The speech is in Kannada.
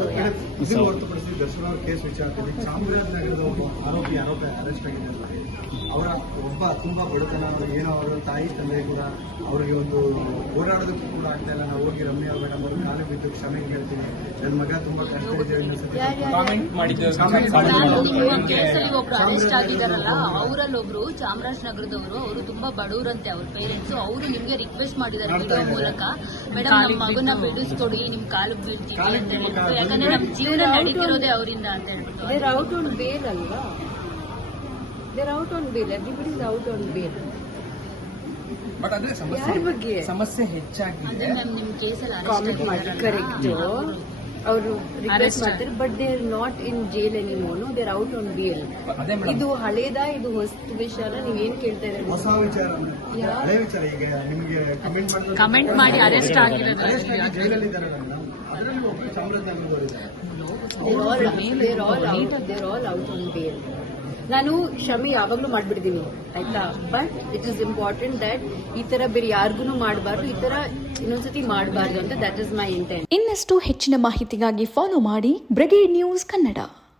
ಇದನ್ನು ಹೊರತುಪಡಿಸಿ ದರ್ಶನ್ ಅವರ ಕೇಸ್ ವಿಚಾರದಲ್ಲಿ ಚಾಮರಾಜನಗರದ ಒಬ್ಬ ಆರೋಪಿ ಅರೆಸ್ಟ್ ಆಗಿದ್ದಾರೆ. ಅವರ ಒಬ್ಬ ತುಂಬಾ ಬಡತನ, ಏನೋ ಅವರ ತಾಯಿ ತಂದೆ ಕೂಡ ಅವರಿಗೆ ಒಂದು ಹೋರಾಡೋದಕ್ಕೂ ಕೂಡ ಆಗ್ತಾ ಇಲ್ಲ. ನಾವು ಹೋಗಿ ರಮ್ಯಾ ಮೇಡಮ್ ಅವರು ಕಾಲು ಬಿದ್ದು ಕ್ಷಮೆ ಹೇಳ್ತೀನಿ, ನನ್ನ ಮಗ ತುಂಬಾ ಕಷ್ಟ ಇದೆ ಅರೆಸ್ಟ್ ಆಗಿದಾರಲ್ಲ ಅವರಲ್ಲಿ ಒಬ್ರು ಚಾಮರಾಜನಗರದವರು, ಅವರು ತುಂಬಾ ಬಡವರಂತೆ. ಅವ್ರ ಪೇರೆಂಟ್ಸ್ ಅವರು ನಿಮ್ಗೆ ರಿಕ್ವೆಸ್ಟ್ ಮಾಡಿದ್ದಾರೆ ವಿಡಿಯೋ ಮೂಲಕ, ಮೇಡಮ್ ನಮ್ಮ ಮಗನ ಬಿಡಿಸ್ಕೊಡಿ, ನಿಮ್ ಕಾಲು ಬೀಳ್ತೀವಿ ಅಂತ ಹೇಳ್ಬಿಟ್ಟು. ಯಾಕಂದ್ರೆ ನಮ್ ಜೀವನ ನಡೀತಿರೋದೇ ಅವರಿಂದ ಅಂತ ಹೇಳ್ಬಿಟ್ಟು. They're out on bail. Everybody is out on bail. But ಅದೇ ಸಮಸ್ಯೆ ಹೆಚ್ಚಾಗಿದೆ. ಅದೇ ಮ್ಯಾಮ್ ನಿಮ್ ಕೇಸಲ್ಲಿ ಕಾಮೆಂಟ್ ಮಾಡಿ ಕರೆಕ್ಟ್ ಅವರು ರಿಕ್ವೆಸ್ಟ್ ಮಾಡ್ತಾರೆ, but they are not in jail anymore. They are out on bale. ಇದು ಹಳೇದ, ಇದು ಹೊಸ ವಿಚಾರ, ನೀವೇನ್ ಕೇಳ್ತಾ ಇದ್ದಾರೆ? ಹೊಸ ವಿಚಾರ, ಹಳೆ ವಿಚಾರ. ಈಗ ನಿಮ್ಗೆ ಕಮೆಂಟ್ ಮಾಡಿ ಅರೆಸ್ಟ್ ಆಗಿರೋದು ಜೈಲಲ್ಲಿ ಇದ್ದಾರೆ. ಅದರಲ್ಲಿ ಒಬ್ಬರು ಚಾಮರಾಜನಗರದವರು ಇದ್ದಾರೆ. They're all out on bail. ನಾನು ಕ್ಷಮೆ ಯಾವಾಗ್ಲೂ ಮಾಡ್ಬಿಡ್ತೀನಿ, ಆಯ್ತಾ? But it is important that ಈ ತರ ಬೇರೆ ಯಾರಿಗೂ ಮಾಡಬಾರ್ದು, ಈ ತರ ಇನ್ನೊಂದ್ಸತಿ ಮಾಡಬಾರ್ದು ಅಂತ. That is my intent. ಇನ್ನಷ್ಟು ಹೆಚ್ಚಿನ ಮಾಹಿತಿಗಾಗಿ ಫಾಲೋ ಮಾಡಿ ಬ್ರಿಗೇಡ್ ನ್ಯೂಸ್ ಕನ್ನಡ.